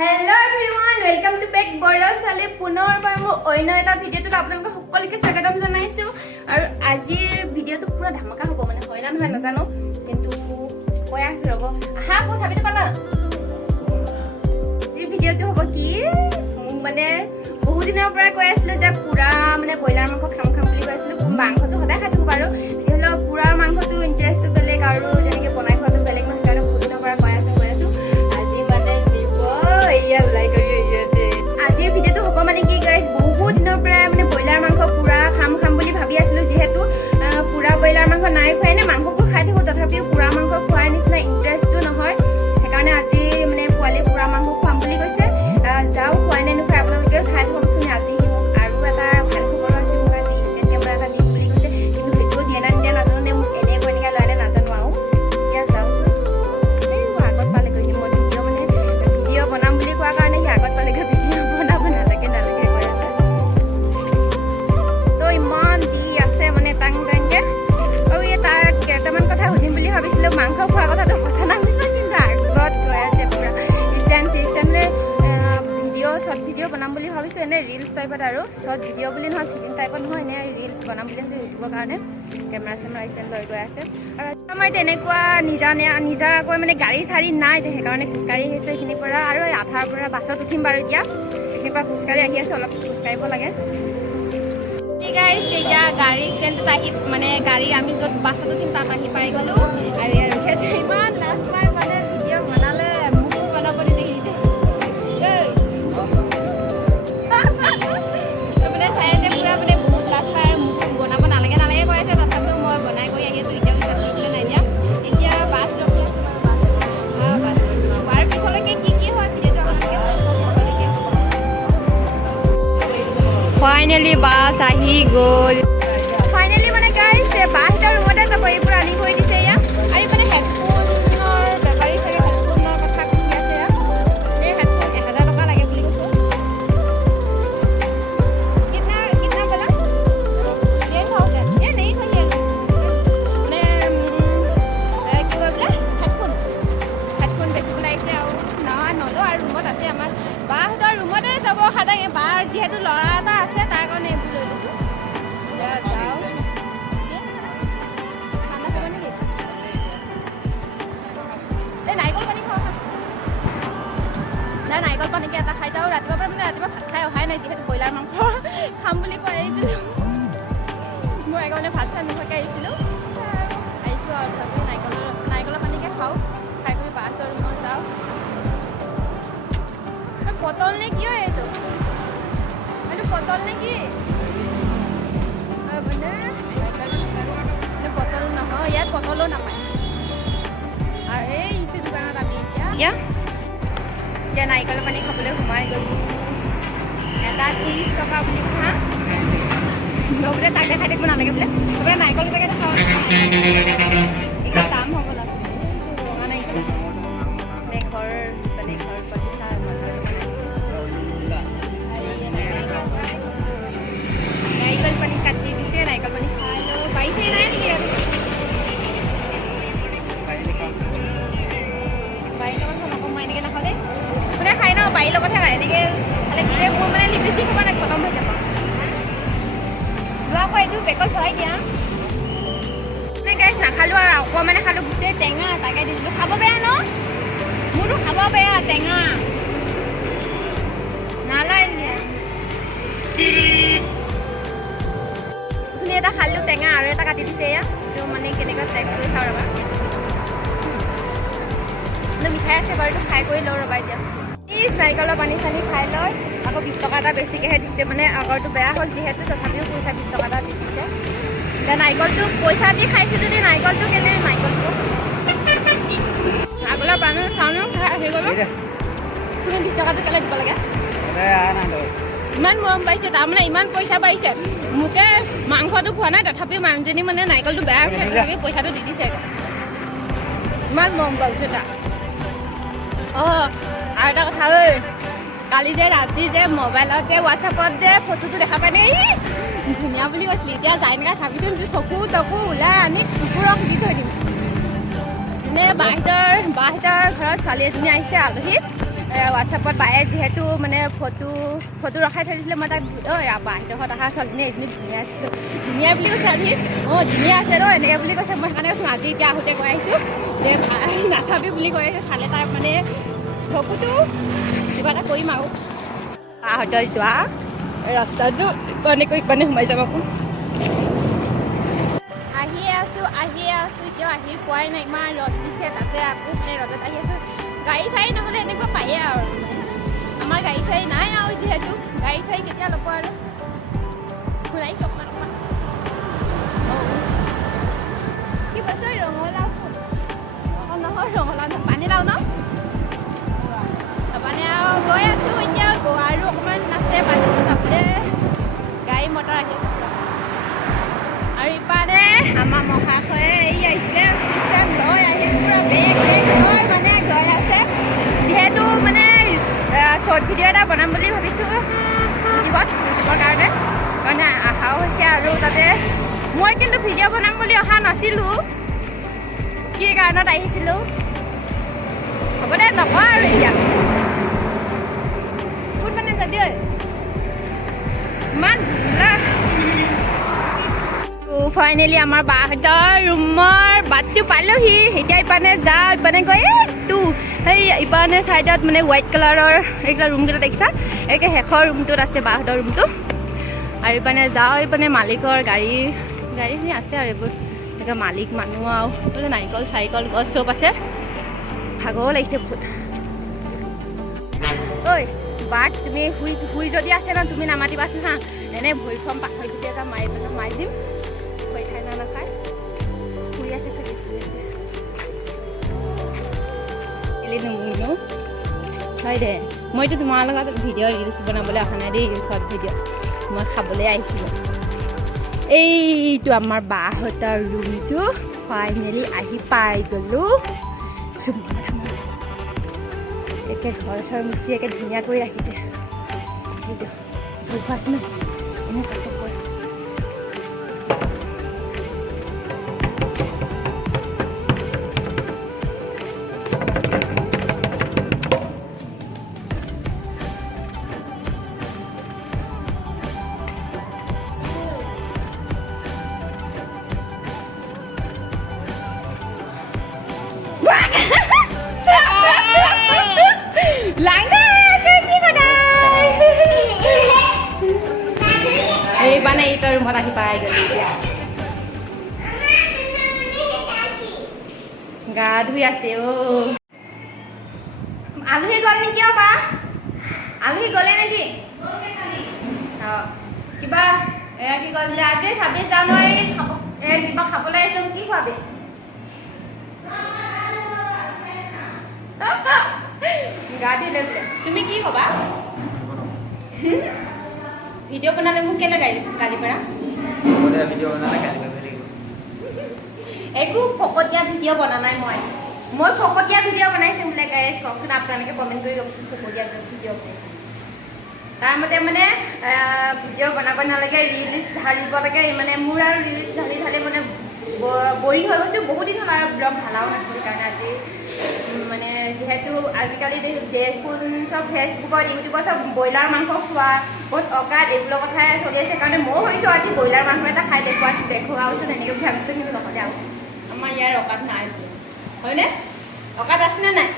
Hello everyone, welcome to back Boros Sale পুনৰ বাৰ মোৰ অন্য এটা ভিডিঅ'টোত আপোনালোকক সকলোকে স্বাগতম জনাইছো আৰু আজিৰ ভিডিঅ'টো পুৰা ধামাকা হ'ব মানে হয় না নহয় নাজানো কিন্তু কৈ আছো ৰব আহা কো চাবিটো পালা এই ভিডিঅ'টো হ'ব কি মানে বহুত দিনৰ পৰা কৈ আছিলো যে পুৰা মানে ব্ৰইলাৰ মাংস খাম বুলি কৈ আছিলো মাংসটো সদায় খাই থাকো বাৰু তেতিয়াহ'লে পুৰা মাংসটো ইন্টাৰেষ্টটো বেলেগ আৰু যেনেকৈ বনাই খোৱাটো বেলেগ নহয় কাৰণে বহুত দিনৰ পৰা কৈ আছো আজিৰ ভিডিঅ'টো হ'ব মানে কি গাইজ বহুত দিনৰ পৰা মানে ব্ৰইলাৰ মাংস পুৰা খাম বুলি ভাবি আছিলো যিহেতু পুৰা ব্ৰইলাৰ মাংস নাই খুৱাই নে মাংসবোৰ খাই থাকো তথাপিও পুৰা মাংস খোৱাৰ নিচিনা ইণ্টাৰেষ্টটো নহয় সেইকাৰণে আজি মানে পোৱালি পুৰা মাংস খুৱাম বুলি কৈছে যাওঁ খুৱাই নে নোখোৱাই আপোনালোকেও চাই থাককচোন আজি মোক আৰু এটা ভাল খবৰ আছে মোক আজি ইনষ্টেণ্ট কেমেৰা এটা দিম বুলি কৈছে কিন্তু সেইটোও দিয়ে নিদিয়ে নাজানো নে মোক এনেকৈ লয় নাজানো আৰু এতিয়া যাওঁ আগত পালেগৈ মই ভিডিঅ' বনাম বুলি কোৱাৰ কাৰণে সি আগত পালেগৈ ভিডিঅ' বনাব নালাগে কৈ আছে তো ইমান দি আছে মানে টাংকে আৰু এই তাক কেইটামান কথা সুধিম বুলি ভাবিছিলোঁ মাংস খোৱাৰ কথাটো সঁচা নামিছে কিন্তু আগত কৈ আছে পুৰা চিষ্টেমলৈ শ্বৰ্ট ভিডিঅ' বনাম বুলি ভাবিছোঁ এনেই ৰিলছ টাইপত আৰু শ্বৰ্ট ভিডিঅ' বুলি নহয় ফিল্ম টাইপত নহয় এনেই ৰিলছ বনাম বুলি ভাবিছোঁ ইউটিউবৰ কাৰণে কেমেৰা ষ্টেণ্ড লৈ গৈ আছে আৰু আমাৰ তেনেকুৱা নিজাকৈ মানে গাড়ী চাড়ী নাই সেইকাৰণে খোজকাঢ়ি আহিছোঁ এইখিনিৰ পৰা আৰু আধাৰ পৰা বাছত উঠিম বাৰু এতিয়া এইখিনিৰ পৰা খোজকাঢ়ি আহি আছোঁ অলপ খোজকাঢ়িব লাগে এতিয়া গাড়ী ষ্টেণ্ডটোত আহি মানে গাড়ী আমি য'ত বাছত উঠিম তাত আহি পাই গ'লোঁ আৰু ইয়াত ৰখি আছে ইমান লাজ পাই মানে ভিডিঅ' বনালে মোকো বনাব নিদিয়ে মানে চাই আছে পুৰা মানে বহুত লাজ পায় আৰু মোক বনাব নালাগে কৈ আছে তথাপিও মই বনাই কৰি আহি আছোঁ এতিয়াও কৰিবলৈ নাই এতিয়া বাছ ৰখি আছোঁ বাছ আৰু পিছলৈকে কি হয় ভিডিঅ'টো আপোনালোকে ফাইনেলি বাছ আহি গ'ল ফাইনেলি মানে গাইজ বাছৰ ৰুমতে যাব এইবোৰ আনি কৰি দিছে এয়া আৰু মানে হেডফোনৰ বেপাৰী চাগে হেডফোনৰ কথা শুনি আছে এই হেডফোন 1000 টকা লাগে বুলি কৈছে कितना बोला 10,000 ये नहीं चाहिए मैं কি বোলে হেডফোন বেছিবলৈ আহিছে আৰু নলওঁ আৰু ৰুমত আছে আমাৰ বাহঁতৰ ৰুমতে যাব সদায় বাৰ যিহেতু ল'ৰা এটা আছে তাৰ কাৰণে এইবোৰ লৈ লৈছোঁ যাওঁ ঠাণ্ডা খাব নেকি এই নাৰিকল পানী খাওঁ নাৰিকল পানীকে এটা খাই যাওঁ ৰাতিপুৱাৰ পৰা মানে ৰাতিপুৱা ভাত খাই অহাই নাই যিহেতু ব্ৰইলাৰ মাংস খাম বুলি কৈ আহিছিলোঁ মই একেবাৰে ভাত চাত নোখোৱাকৈ আহিছিলোঁ আহিছোঁ আৰু ভাবি নাৰিকলৰ পানীকে খাওঁ খাই কৰি বাছৰ ৰুমত যাওঁ পটল নে কি হয় এইটো পটল নে কি পটল নহয় ইয়াত পটলো নাপায় আৰু এইটো দোকানত আমি এতিয়া নাৰিকলৰ পানী খাবলৈ সোমাই গ'লোঁ এটা 30 টকা বুলি খা বোলে তাক দেখাই থাকিব নালাগে বোলে বোলে নাৰিকল দুটাকে খাওঁ একদম দাম হ'ব লাগে ৰঙা নাৰিকল নে ঘৰ প্ৰতিষ্ঠা নাৰিকল পানী কাটি দিছে নাৰিকল পানী খাই লওঁ পাৰিছে নাই নেকি আৰু বাৰীৰ লগত নকওঁ মই এনেকৈ নাখাওঁ দেই কোনে খাই ন বাৰীৰ লগতহে খায় এনেকৈ খালে গোটেই মোৰ মানে লিপষ্টিক হ'ব নাই খতম হৈ যাব যোৱা আকৌ এইটো বেগত ভৰাই দিয়া মানে গাইছ নাখালোঁ আৰু অকণমানে খালোঁ গোটেই টেঙা তাকে দি দিলোঁ খাব বেয়া ন মোৰতো খাব বেয়া টেঙা নালাগে এটা খালোঁ টেঙা আৰু এটা কাটি দিছে এয়া তো মানে কেনেকৈ টেষ্ট কৰি চাওঁ ৰ'বা মিঠাই আছে বাৰু এইটো খাই কৰি লওঁ ৰ'বা এতিয়া নাৰিকলৰ পানী চানী খাই লয় আকৌ 20 টকা এটা বেছিকৈহে দিছে মানে আগৰটো বেয়া হ'ল যিহেতু তথাপিও পইচা 20 টকা এটা দি দিছে এতিয়া নাৰিকলটো পইচা দি খাইছোঁ যদি নাৰিকলটো কেনে নাৰিকলটো আগলৈ পানী চাওঁ খাই আহি গ'লোঁ তুমি 20 টকাটো কেলৈ দিব লাগে ইমান মৰম পাইছে তাৰমানে ইমান পইচা পাইছে মোকে মাংসটো খোৱা নাই তথাপিও মানুহজনী মানে নাৰিকলটো বেয়া হৈছে তথাপিও পইচাটো দি দিছে ইমান মৰম পাইছে তাক অঁ আৰু এটা কথা ঐ কালি যে ৰাতি যে মোবাইলত যে হোৱাটছএপত যে ফটোটো দেখা পাই নে ধুনীয়া বুলি কৈছিলি এতিয়া যাই এনেকৈ চাবিচোন চকু তকু ওলাই আনি কুকুৰক দি থৈ দিম নে বাহঁতৰ ঘৰত ছোৱালী এজনী আহিছে আলহী হোৱাটছআপত বায়ে যিহেতু মানে ফটো ৰখাই থৈ দিছিলে মই তাক বাহিৰত অহা ছোৱালীজনী এইজনী ধুনীয়া আছিল ধুনীয়া বুলি কৈছে আজি ধুনীয়া আছে ন এনেকৈ বুলি কৈছে মই সেইকাৰণে কৈছোঁ আজি এতিয়া আহোঁতে কৈ আহিছোঁ যে নাচাবি বুলি কৈ আছে চালে তাৰ মানে চকুটো কিবা এটা কৰিম আৰু বাহঁতৰ যোৱা ৰাস্তাটো ইপানে সোমাই যাব আকৌ আহিয়ে আছোঁ এতিয়াও আহি পোৱাই নাই ইমান ৰ'দ দিছে তাতে আকৌ মানে ৰ'দত আহি আছোঁ গাড়ী চাড়ী নহ'লে এনেকুৱা পায়ে আৰু মানে আমাৰ গাড়ী চাড়ী নাই আৰু যিহেতু গাড়ী চাড়ী কেতিয়া ল'ব আৰু ঘূৰাইছোঁ অকণমান কি বস্তু ৰঙালাও নহয় ৰঙালাও পানীলাও ন মানে আৰু গৈ আছোঁ এতিয়া আৰু অকণমান আছে বাটত যাবলৈ গাড়ী মটৰ আহি আছে আৰু ইপানে আমাৰ মহাশয়ে এই আহিছিলে লৈ আহি পূৰা বেগ লৈ মানে গৈ আছে যিহেতু মানে শ্বৰ্ট ভিডিঅ' এটা বনাম বুলি ভাবিছোঁ ইউটিউবৰ কাৰণে অহাও হৈছে আৰু তাতে মই কিন্তু ভিডিঅ' বনাম বুলি অহা নাছিলোঁ কি কাৰণত আহিছিলোঁ হ'ব দে নকওঁ আৰু এতিয়া কোন মানে যাবি ঐ ইমান ফাইনেলি আমাৰ বাহঁতৰ ৰুমৰ বাটটো পালোহি এতিয়া ইপানে যাওঁ ইপানে গৈ সেই ইপানে চাইডত মানে হোৱাইট কালাৰৰ এইকেইটা ৰুমকেইটা দেখিছা একে শেষৰ ৰুমটোত আছে বাহঁতৰ ৰুমটো আৰু ইপানে যাওঁ ইপানে মালিকৰ গাড়ীখিনি আছে আৰু এইবোৰ এনেকৈ মালিক মানুহ আৰু বোলে নাৰিকল চাৰিকল গছ চব আছে ভাগৰো লাগিছে বহুত ঐ বাট তুমি শুই যদি আছে ন তুমি নামাতিবাচোন হা এনেই ভৰি ফৰ্ম পাখৰি গুটি এটা মাৰি দিম ভয় খাই নাখায় শুই আছে চাগে শুই আছে হয় দে মইতো তোমাৰ লগত ভিডিঅ' ৰিলচ বনাবলৈ অহা নাই দেই শ্বৰ্ট ভিডিঅ' মই খাবলৈ আহিছিলোঁ এইটো আমাৰ বাহঁতৰ ৰুমটো ফাইনেলি আহি পাই গ'লোঁ একে ঘৰ চৰ মুচি একে ধুনীয়া কৰি ৰাখিছে সেইটো আছে ন এনে কাষত কৰে এইবানে এইটা ৰুমত আহি পাই গ'লো এতিয়া গা ধুই আছে আলহী গ'ল নেকি বা আলহী গ'লে নেকি কিবা কি কয় বোলে আজি 26 জানুৱাৰী কিবা খাবলৈ আহিছোঁ কি খোৱাবি গা ধুই লৈ বোলে তুমি কি ক'বা ভিডিঅ' বনালে মোক কেলে গালি পৰা একো ফকতীয়া ভিডিঅ' বনা নাই মই ফকতীয়া ভিডিঅ' বনাইছোঁ বোলে গাইজ কওকচোন আপোনালোকে কমেণ্ট কৰি ফকতীয়া ভিডিঅ' বনাইছে তাৰ মতে মানে ভিডিঅ' বনাব নালাগে ৰিলছ ঢালিব লাগে মানে মোৰ আৰু ৰিলছ ঢালি মানে বৰিং হৈ গৈছোঁ বহুত দিন হ'ল আৰু ব্লগ ঢালাও নাছিলোঁ কাৰণে আজি মানে যিহেতু আজিকালি দেখোন চব ফেচবুকত ইউটিউবত চব ব্ৰইলাৰ মাংস খোৱা বহুত অকাত এইবোৰৰ কথাই চলি আছে কাৰণে ময়ো ভাবিছোঁ আজি ব্ৰইলাৰ মাংস এটা খাই দেখুৱাওচোন এনেকৈ বুলি ভাবিছোঁ কিন্তু নহ'লে আৰু আমাৰ ইয়াৰ অকাত নাই হয়নে অকাত আছেনে নাই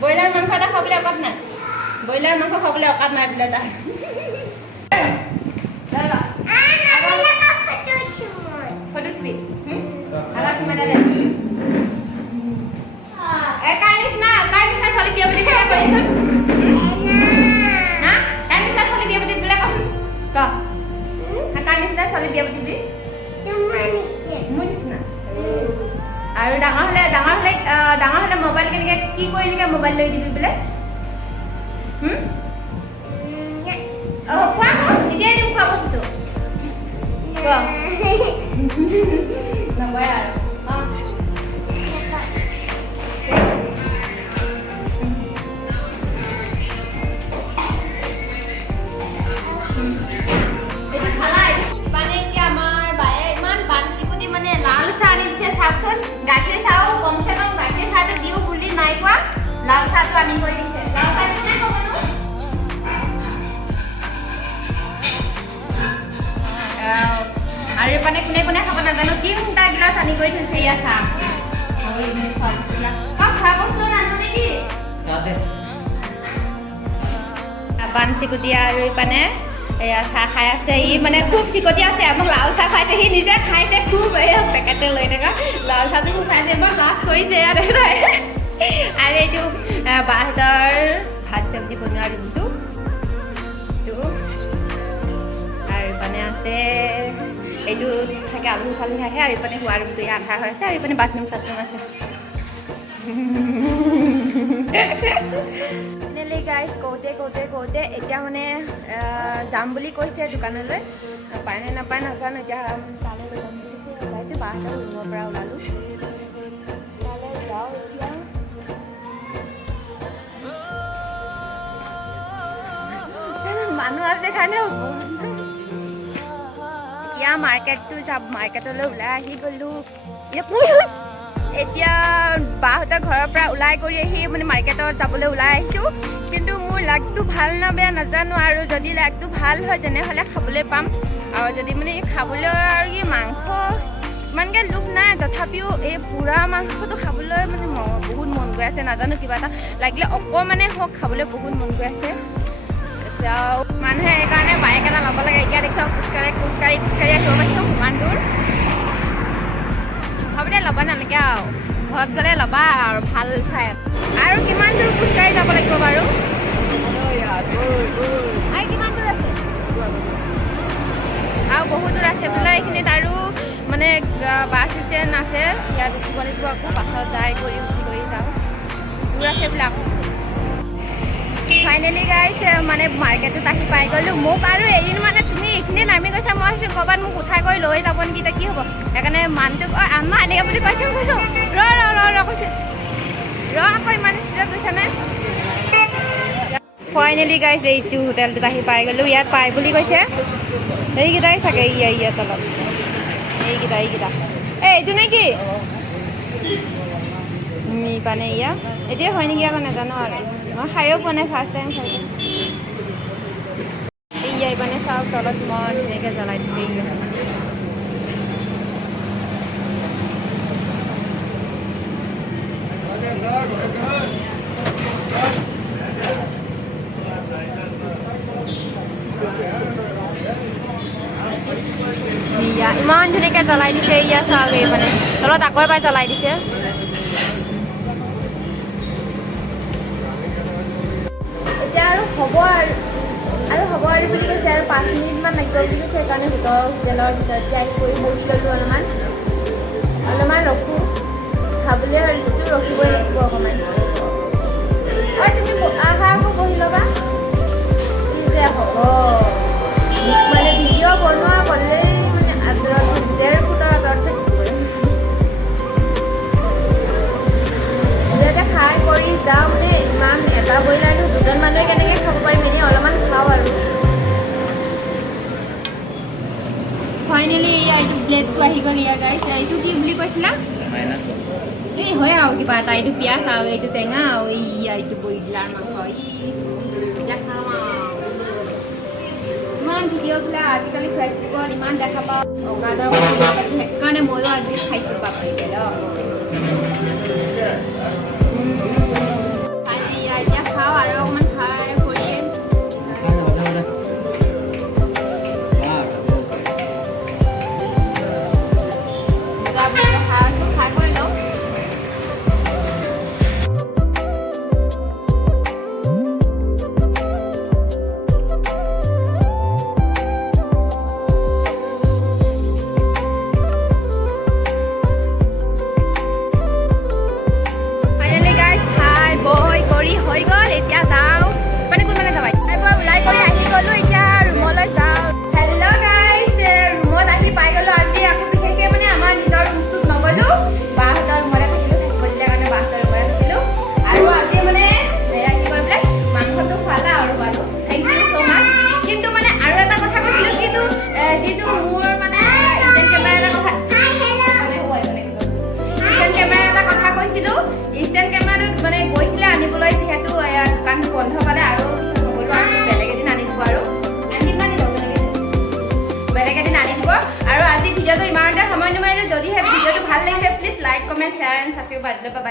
ব্ৰইলাৰ মাংস এটা খাবলৈ অকাত নাই ব্ৰইলাৰ মাংস খাবলৈ অকাত নাই বোলে তাৰ আৰু ডাঙৰ হ'লে মোবাইল কেনেকৈ কি কৰি এনেকৈ মোবাইল লৈ দিবি বোলে খোৱা এতিয়াই দিম খোৱা বস্তুটো নকয় আৰু গাখীৰ চাহ কমচে কম গাখীৰ চাহটো দিওঁ বুলি নাই কোৱা লাল চাহটো আনি কৰি ইয়া চাহ খাবলৈ ইমান খোৱা দিছিলা খোৱা বস্তু নানো নেকি বান চিকুটীয়া আৰু ইপানে এয়া চাহ খাই আছে ই মানে খুব চিকটীয়া আছে আমাক লাল চাহ খাইছে সি নিজে খাইছে খুব এয়া পেকেটে লৈ থকা লাল চাহটো খুব খাইছে এবাৰ লাজ কৰিছে আৰু এইটো বাহঁতৰ ভাত চব্জি বনোৱা ৰুমটো আৰু ইপানে আছে এইটো থাকে আলু চালু খাইছে আৰু ইপানে শোৱা ৰুমটো আধা হৈ আছে আৰু ইপানে বাথৰুম চাথৰুম আছে ফাইনেলি গাইজ কওঁতে এতিয়া মানে যাম বুলি কৈছে দোকানলৈ পায় নে নাপায় নাজানো এতিয়া তালৈ যাম বুলি ওলাইছোঁ বাহঁতৰ ৰুমৰ পৰা ওলালোঁ তালৈ যাওঁ এতিয়া মানুহ আছে কাৰণে এতিয়া মাৰ্কেটলৈ ওলাই আহি গ'লোঁ এতিয়া বাহঁতৰ ঘৰৰ পৰা ওলাই কৰি আহি মানে মাৰ্কেটত যাবলৈ ওলাই আহিছোঁ কিন্তু মোৰ লাগটো ভাল না বেয়া নাজানো আৰু যদি লাগটো ভাল হয় তেনেহ'লে খাবলৈ পাম আৰু যদি মানে খাবলৈ আৰু কি মাংস ইমানকৈ লোভ নাই তথাপিও এই পুৰা মাংসটো খাবলৈ মানে বহুত মন গৈ আছে নাজানো কিবা এটা লাগিলে অকণমানে হওক খাবলৈ বহুত মন গৈ আছে মানুহে সেইকাৰণে বাইক এটা ল'ব লাগে এতিয়া দেখিছোঁ খোজকাঢ়ি আহিব পাৰিছোঁ কিমান দূৰ হ'ব দে ল'ব নালাগে আৰু ঘৰত গ'লে ল'বা আৰু ভাল চাই আৰু কিমান দূৰ খোজকাঢ়ি যাব লাগিব বাৰু কিমান দূৰ আছে আৰু বহুত দূৰ আছে বোলে এইখিনিত আৰু মানে বাছ ষ্টেণ্ড আছে ইয়াত উঠিব লাগিব আকৌ বাছত যাই কৰি উঠি কৰি যাওঁ দূৰ আছে বোলে আকৌ ফাইনেলি গাইজ মানে মাৰ্কেটত আহি পাই গ'লোঁ মোক আৰু এদিন মানে তুমি এইখিনি নামি গৈছা মই ভাবিছোঁ ক'ৰবাত মোক উঠাই কৰি লৈ যাব নেকি এতিয়া কি হ'ব সেইকাৰণে মানুহটোক আম্মা এনেকৈ বুলি কৈছে কৈছোঁ কৈছে আকৌ ইমান স্পীডত গৈছেনে ফাইনেলি গাইজ এইটো হোটেলটোত আহি পাই গ'লোঁ ইয়াত পাই বুলি কৈছে এইকেইটাই চাগে ইয়াত তলত এইকেইটা এইটো নে কি মানে ইয়া এতিয়া হয় নেকি আকৌ নাজানো আৰু মই খায়ো পোৱা নাই ফাৰ্ষ্ট টাইম খাইছোঁ ইয়াই মানে চাওক তলত মই ধুনীয়াকৈ জ্বলাই দিছে ইমান ধুনীয়াকৈ জ্বলাই দিছে ইয়া চাওক এই মানে তলত আকৌ এবাৰ জ্বলাই দিছে এতিয়া আৰু হ'ব আৰু বুলি কৈছে আৰু 5 মিনিটমান লাগিব বুলি কৈছে সেইকাৰণে হোটেলৰ ভিতৰতে আহি কৰি বহি ল'লোঁ অলপমান ৰখোঁ খাবলৈ হ'লেতো ৰখিবই লাগিব অকণমান তুমি আহা আকৌ বহি ল'বা যে হ'ব মানে ভিডিঅ' বনোৱা ক'লেই মানে আঁতৰত 1.5 ফুটৰ আঁতৰত থাকিব খাই কৰি যাওঁ মানে ইমান এটা ব্ৰইলাৰটো দুজন মানুহে কেনেকৈ খাব পাৰিম এনেই অলপমান খাওঁ আৰু ফাইনেলি এইটো প্লেটটো আহি গ'ল ইয়াৰ গাইছ এইটো কি বুলি কৈছিলা এই হয় আৰু কিবা এটা এইটো পিঁয়াজ আৰু এইটো টেঙা আৰু এইটো ব্ৰইলাৰ মাংস খাওঁ ইমান ভিডিঅ'বিলাক আজিকালি ফেচবুকত ইমান দেখা পাওঁ অকাদৰ সেইকাৰণে ময়ো আজি খাইছোঁ বাপৰি এতিয়া খাওঁ আৰু অকণমান খাই কৰি খাই কৰি লওঁ হৈ গ'ল এতিয়া যাম comment, share and subscribe. Bye bye.